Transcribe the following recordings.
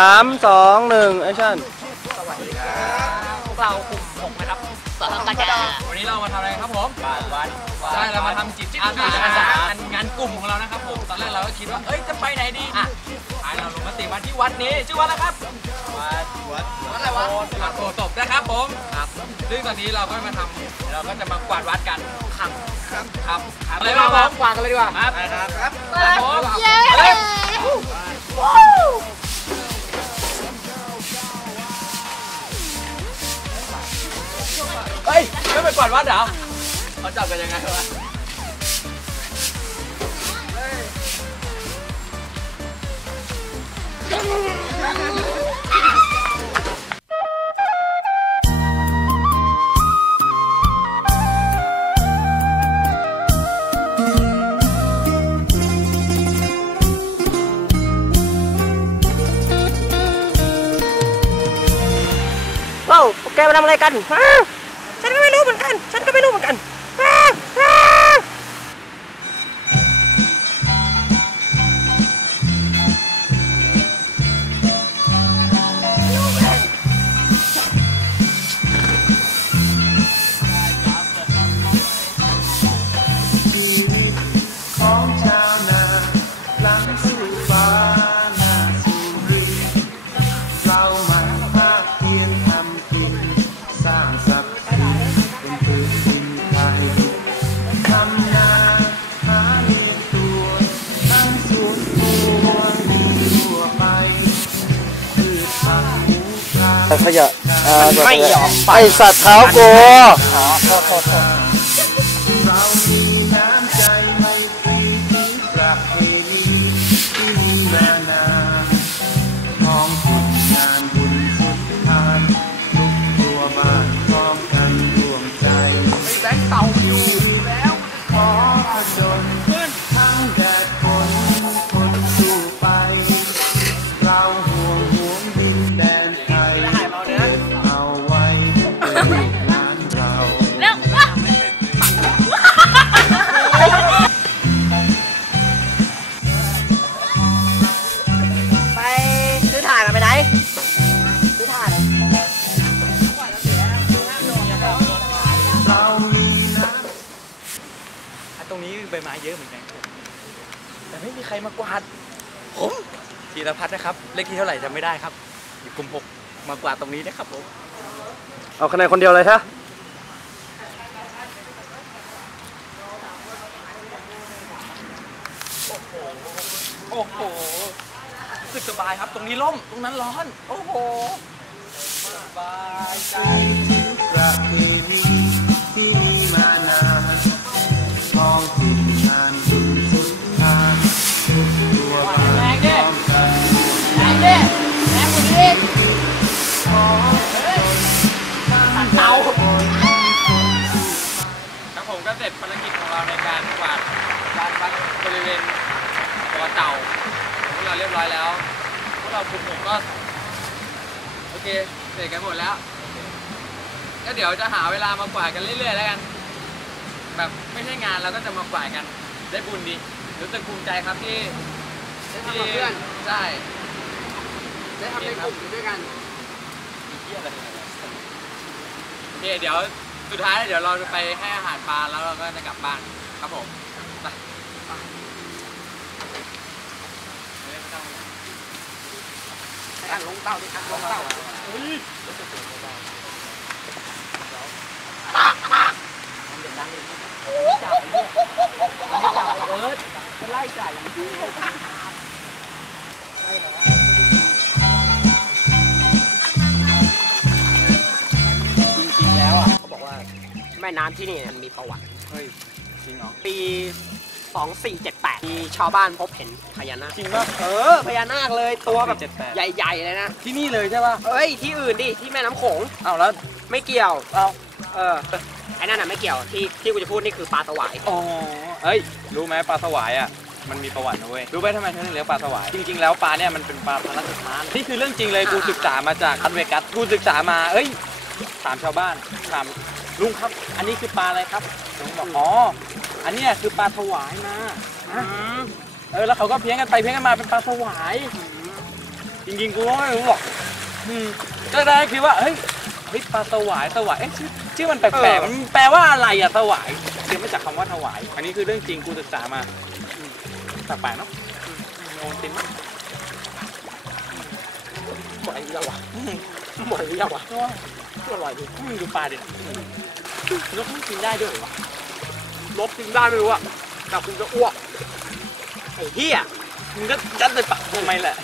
สามสองหนึ่งแอคชั่นพวกเรากลุ่มหกนะครับสองกระจาวันนี้เรามาทำอะไรครับผมวันใช่เรามาทำจิตอาสางานกลุ่มของเรานะครับผมตอนแรกเราก็คิดว่าเอ้ยจะไปไหนดีอะท้ายเราลงมติมาที่วัดนี้ชื่อวัดอะไรครับวัดวัดวัดอะไรวะวัดโพธิ์ศพนะครับผมครับซึ่งตอนนี้เราก็มาทำเราก็จะมากวาดวัดกันครับครับครับอะไรบ้างครับกวาดกันเลยดีกว่าครับครับครับผมเย้ ฮ้ยไม่ไปกวาดวัดเหรอเขาจับกันยังไงวะเอ้าวแกมาทำอะไรกัน ฮะฉันก็ ขยะไม่ยอมไอสัตว์เท้ากูเรา รงนี้ใบไม้เยอะเหมือนกันครับแต่ไม่มีใครมากวาดผมธีรพัฒน์นะครับ เลขที่เท่าไหร่จำไม่ได้ครับ อยู่กลุ่มหกมากวาดตรงนี้นะครับผมเอาคะแนนคนเดียวเลยฮะโอ้โหรู้สึกสบายครับ ตรงนี้ร่ม ตรงนั้นร้อน โอ้โห สบายใจ รับผมก็เสร็จภารกิจของเราในการกวาดลานวัดบริเวณตัวเต่าของพวกเราเรียบร้อยแล้วพวกเรากลุ่มหกก็โอเคเสร็จกันหมดแล้วก็เดี๋ยวจะหาเวลามากวาดกันเรื่อยๆแล้วกัน แบบไม่ใช่งานเราก็จะมากวาดกัน ได้บุญดีรู้สึกภูมิใจครับที่ได้ทำกับเพื่อน ใช่ได้ทำในกลุ่มด้วยกันมีเที่ยอะไรโอเคเดี๋ยว สุดท้ายเดี๋ยวเราจะไปให้อาหารปลาแล้วเราก็จะกลับบ้านครับผมไปไม่ต้องอ่างลงเต่าดิอ่างลงเต่าจ ม่น้ำที่นี่มันมีประวัติ เฮ้ย จริงเหรอ ปี 2478 มีชาวบ้านพบเห็นพญานาค จริงป่ะ เออ พญานาคเลยตัวแบบ2478 ใหญ่ๆเลยนะ ที่นี่เลยใช่ป่ะ เอ้ย ที่อื่นดิ ที่แม่น้ำโขง อ้าวแล้ว ไม่เกี่ยว เอาเออ ไอ้นั่นน่ะไม่เกี่ยว ที่ที่กูจะพูดนี่คือปลาสวาย อ๋อเอ้ย รู้ไหมปลาสวายอะ มันมีประวัตินะเว้ย รู้ไหมทำไมเขาถึงเรียกปลาสวาย จริง ๆ แล้วปลาเนี่ยมันเป็นปลาพระราชทาน นี่คือเรื่องจริงเลย กูศึกษามาจากคันเวกัส กูศึกษามา เอ้ย ถามชาวบ้าน ถาม ลุงครับ อันนี้คือปลาอะไรครับลุงบอกอ๋อ อันเนี้ยคือปลาถวายมาอืมเออแล้วเขาก็เพี้ยนกันไปเพี้ยนกันมาเป็นปลาสวาย จริงๆกูก็ไม่รู้หรอกอืมก็ได้คิดว่าเฮ้ยเฮ้ยปลาสวายสวายเอ๊ะชื่อชื่อมันแปลกๆมันแปลว่าอะไรอะสวายเรียนมาจากคำว่าถวาย อันนี้คือเรื่องจริงกูศึกษามาอืมแปลกๆเนาะอืมโอนติมมั้ย หมดอายุแล้ววะหมดอายุแล้ววะอร่อยดิมึงดูปลาดินกมันกินได้ด้วยเหรอวะนกกินได้ไม่รู้อะแต่คุณจะอ้วกไอ้เหี้ยมึงก็จัดเลยปากทำไมแหละ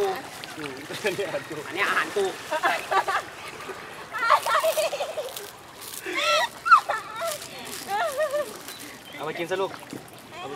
กูอืมเนี่ยอาหารกูอันเนี้ยอาหารกูเอาไปกินซะลูกให้